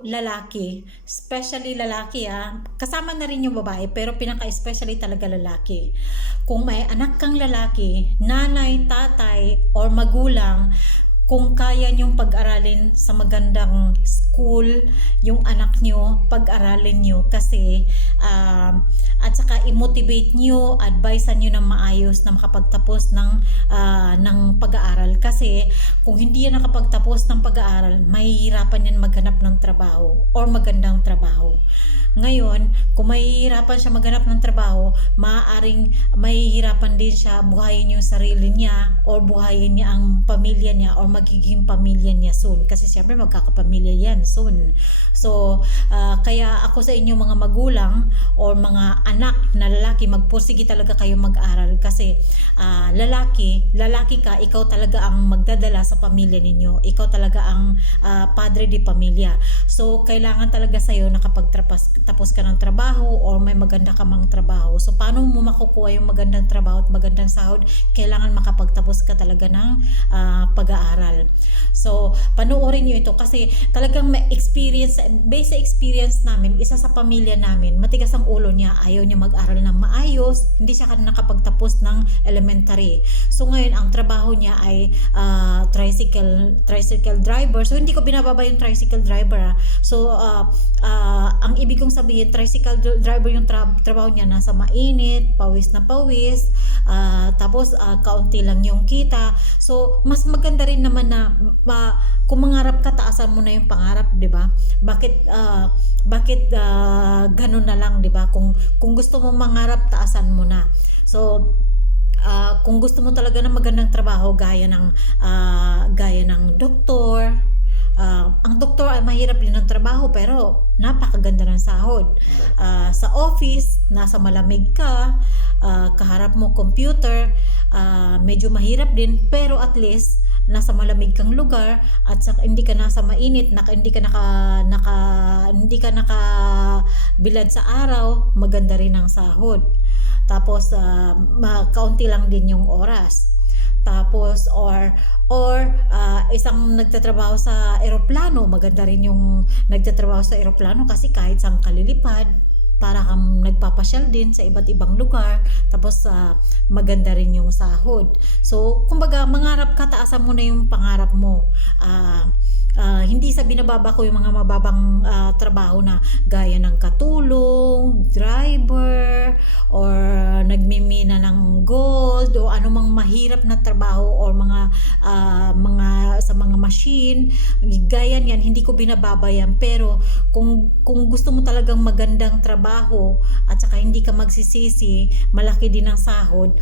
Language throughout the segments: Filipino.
lalaki, especially lalaki kasama na rin yung babae, pero pinaka-especially talaga lalaki. Kung may anak kang lalaki, nanay, tatay, or magulang, kung kaya niyong pag-aralin sa magandang school yung anak niyo, pag-aralin niyo kasi at saka i-motivate niyo, advisean niyo ng maayos na makapagtapos ng pag-aaral, kasi kung hindi yan nakapagtapos ng pag-aaral, mahihirapan yan maghanap ng trabaho or magandang trabaho. Ngayon, kung mahihirapan siya maghanap ng trabaho, maaaring mahihirapan din siya buhayin yung sarili niya or buhayin niya ang pamilya niya or magiging pamilya niya soon. Kasi siyempre magkakapamilya yan soon. So, kaya ako sa inyo mga magulang or mga anak na lalaki, magpursige talaga kayo mag-aral kasi lalaki ka, ikaw talaga ang magdadala sa pamilya ninyo. Ikaw talaga ang padre di pamilya. So, kailangan talaga sa'yo tapos ka ng trabaho or may maganda ka mang trabaho. So, paano mo makukuha yung magandang trabaho at magandang sahod? Kailangan makapagtapos ka talaga ng pag-aaral. So, panoorin nyo ito kasi talagang may experience, based sa experience namin, isa sa pamilya namin, matigas ang ulo niya, ayaw niya mag-aral ng maayos, hindi siya nakapagtapos ng elementary. So, ngayon, ang trabaho niya ay tricycle driver. So, hindi ko binababa yung tricycle driver. So, ang ibig kong sabihin, tricycle driver yung trabaho niya, nasa mainit, pawis na pawis, tapos kaunti lang yung kita. So, mas maganda rin naman na kung mangarap ka, taasan mo na yung pangarap, 'di ba? Bakit ganun na lang, 'di ba? Kung gusto mo mangarap, taasan mo na. So, kung gusto mo talaga ng magandang trabaho gaya ng doktor, ang doktor ay mahirap din ang trabaho pero napakaganda ng sahod. Sa office, nasa malamig ka, kaharap mo computer, medyo mahirap din pero at least nasa malamig kang lugar at hindi ka nasa mainit, hindi ka nakabilad sa araw, maganda rin ang sahod. Tapos kaunti lang din yung oras. Tapos or isang nagtatrabaho sa eroplano, maganda rin yung nagtatrabaho sa eroplano kasi kahit saan kalilipad, para kang nagpapasyal din sa iba't ibang lugar, tapos maganda rin yung sahod. So, kumbaga, mangarap ka, taasan mo na yung pangarap mo. Hindi sa binababa ko yung mga mababang trabaho na gaya ng katulong, driver, or nagmimina ng gold, o anumang mahirap na trabaho or mga sa mga machine, gaya niyan, hindi ko binababa yan. Pero kung gusto mo talagang magandang trabaho at saka hindi ka magsisisi, malaki din ang sahod,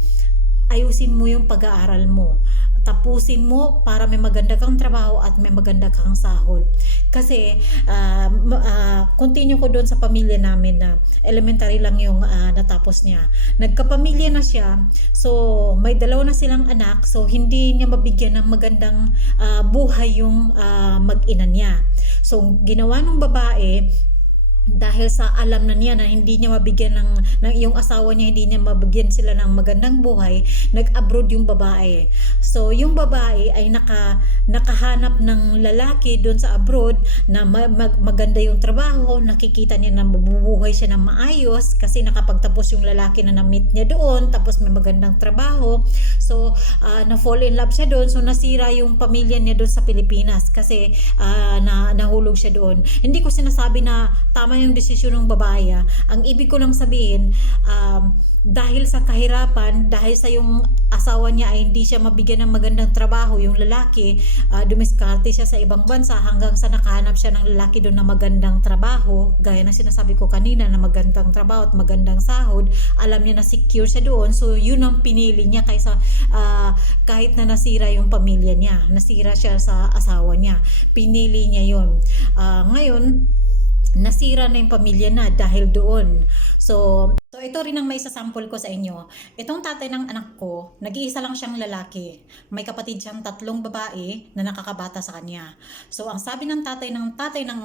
ayusin mo yung pag-aaral mo. Tapusin mo para may maganda kang trabaho at may maganda kang sahod. Kasi continue ko doon sa pamilya namin na elementary lang yung natapos niya. Nagkapamilya na siya. So, may dalawa na silang anak. So, hindi niya mabigyan ng magandang buhay yung mag-ina niya. So, ginawa ng babae, dahil sa alam na niya na hindi niya mabigyan ng yung asawa niya, hindi niya mabigyan sila ng magandang buhay, nag-abroad yung babae. So yung babae ay nakahanap ng lalaki doon sa abroad na maganda yung trabaho, nakikita niya na mabubuhay siya ng maayos kasi nakapagtapos yung lalaki na na-meet niya doon, tapos may magandang trabaho. So na-fall in love siya doon, so nasira yung pamilya niya doon sa Pilipinas kasi nahulog siya doon. Hindi ko sinasabi na tama yung desisyon ng babae. Ang ibig ko lang sabihin, dahil sa kahirapan, dahil sa yung asawa niya ay hindi siya mabigyan ng magandang trabaho, yung lalaki, dumiskarte siya sa ibang bansa hanggang sa nakahanap siya ng lalaki doon na magandang trabaho, gaya na sinasabi ko kanina na magandang trabaho at magandang sahod, alam niya na secure siya doon, so yun ang pinili niya kaysa kahit na nasira yung pamilya niya, nasira siya sa asawa niya, pinili niya yun. Ngayon, nasira na yung pamilya na dahil doon. So ito rin ang may sasample ko sa inyo. Itong tatay ng anak ko, nag-iisa lang siyang lalaki. May kapatid siyang 3 babae na nakakabata sa kanya. So ang sabi ng tatay ng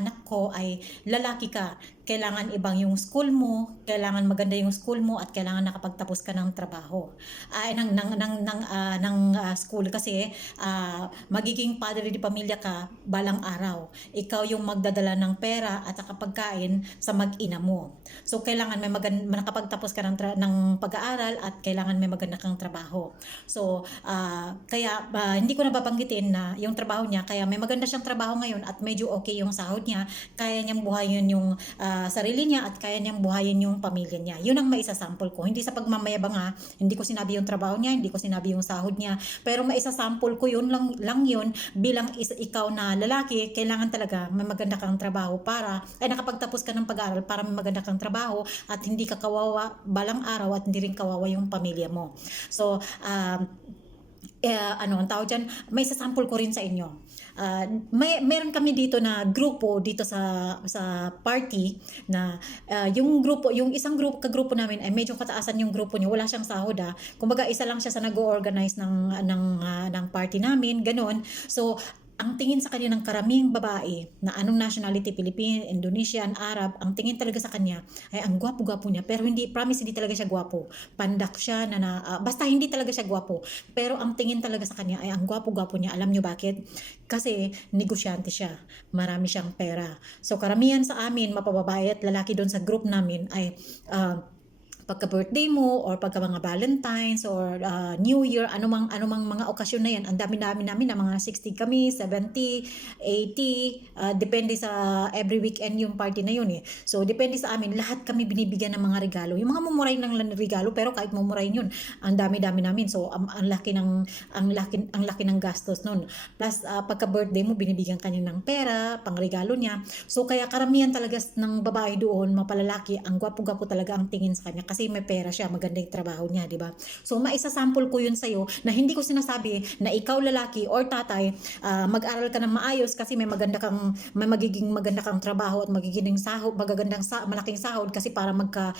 anak ko ay, lalaki ka. kailangan ibang yung school mo, kailangan maganda yung school mo, at kailangan nakapagtapos ka ng trabaho. Ay, school kasi magiging padre di pamilya ka balang araw. Ikaw yung magdadala ng pera at saka pagkain sa mag-ina mo. So kailangan nakapagtapos ka ng pag-aaral at kailangan may maganda kang trabaho. So kaya hindi ko nababanggitin na yung trabaho niya, kaya may maganda siyang trabaho ngayon at medyo okay yung sahod niya, kaya niyang buhayin yung sarili niya at kaya niyang buhayin yung pamilya niya. Yun ang maisasample ko. Hindi sa pagmamayabang hindi ko sinabi yung trabaho niya, hindi ko sinabi yung sahod niya, pero maisasample ko yun lang yun bilang ikaw na lalaki, kailangan talaga may maganda kang trabaho nakapagtapos ka ng pag-aaral para may maganda kang trabaho at hindi ka kawawa balang araw at hindi rin kawawa yung pamilya mo. So, ang tawag dyan, may sasample ko rin sa inyo. Meron kami dito na grupo dito sa party na yung isang kagrupo namin ay medyo kataasan yung grupo niya, wala siyang sahod kumbaga isa lang siya sa nag-organize ng party namin, ganun. So ang tingin sa kanya ng karaming babae na anong nationality, Philippine, Indonesian, Arab, ang tingin talaga sa kanya ay ang gwapo-gwapo niya, pero hindi talaga siya gwapo. Pandak siya basta hindi talaga siya gwapo, pero ang tingin talaga sa kanya ay ang gwapo-gwapo niya. Alam niyo bakit? Kasi negosyante siya, marami siyang pera. So karamihan sa amin, mapababae at lalaki doon sa group namin ay pagka birthday mo or pagka mga Valentines or New Year, anumang mga okasyon na yan, ang dami-dami namin na mga 60 kami, 70, 80, depende sa every weekend yung party na yun So depende sa amin, lahat kami binibigyan ng mga regalo. Yung mga mumurahin ng regalo, pero kahit mumurahin yun, ang dami-dami namin. So ang laki ng gastos nun. Plus pagka birthday mo, binibigyan kanya ng pera, pang regalo niya. So kaya karamihan talaga ng babae doon, mapalalaki, ang gwapo-gwapo talaga ang tingin sa kanya kasi may pera siya, maganda yung trabaho niya, di ba? So maisasample ko yun sa'yo na hindi ko sinasabi na ikaw lalaki or tatay, mag-aral ka ng maayos kasi may magiging maganda kang trabaho at malaking sahod kasi para magka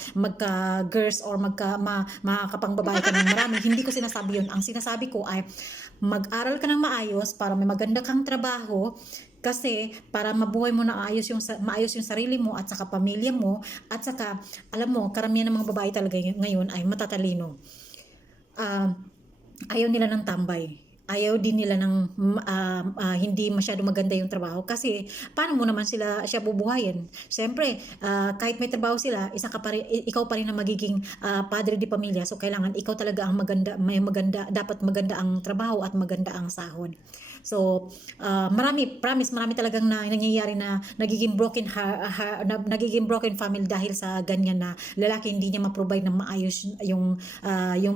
girls or makakapang babae ka ng marami. Hindi ko sinasabi yun. Ang sinasabi ko ay mag-aral ka ng maayos para may maganda kang trabaho, kasi para mabuhay mo na maayos yung sarili mo at saka pamilya mo, at saka alam mo, karamihan ng mga babae talaga ngayon ay matatalino. Ayaw nila ng tambay. Ayaw din nila ng hindi masyado maganda yung trabaho, kasi paano mo naman siya bubuhayin? Siyempre, kahit may trabaho sila, ikaw pa rin ang magiging padre di pamilya. So kailangan ikaw talaga ang dapat maganda ang trabaho at maganda ang sahod. So marami talagang nangyayari na nagiging broken family dahil sa ganyan na lalaki hindi niya ma-provide ng maayos yung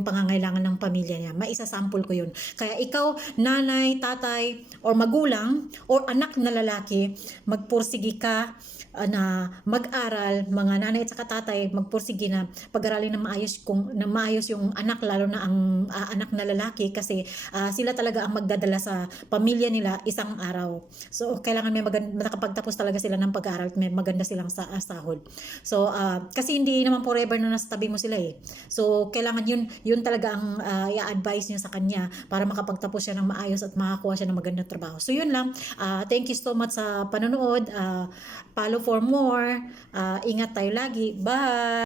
pangangailangan ng pamilya niya. Maisasample ko yun. Kaya ikaw, nanay, tatay, or magulang, or anak na lalaki, magpursige ka na mag-aral. Mga nanay at saka tatay, magpursige na pag-aralin na maayos yung anak, lalo na ang anak na lalaki, kasi sila talaga ang magdadala sa pamilya nila isang araw. So kailangan nakapagtapos talaga sila ng pag-aaral, may maganda silang sahod. So kasi hindi naman forever na nasa tabi mo sila So kailangan yun talaga ang i-advise niyo sa kanya para makapagtapos siya ng maayos at makakuha siya ng magandang trabaho. So yun lang. Thank you so much sa panonood. Follow for more. Ingat tayo lagi. Bye!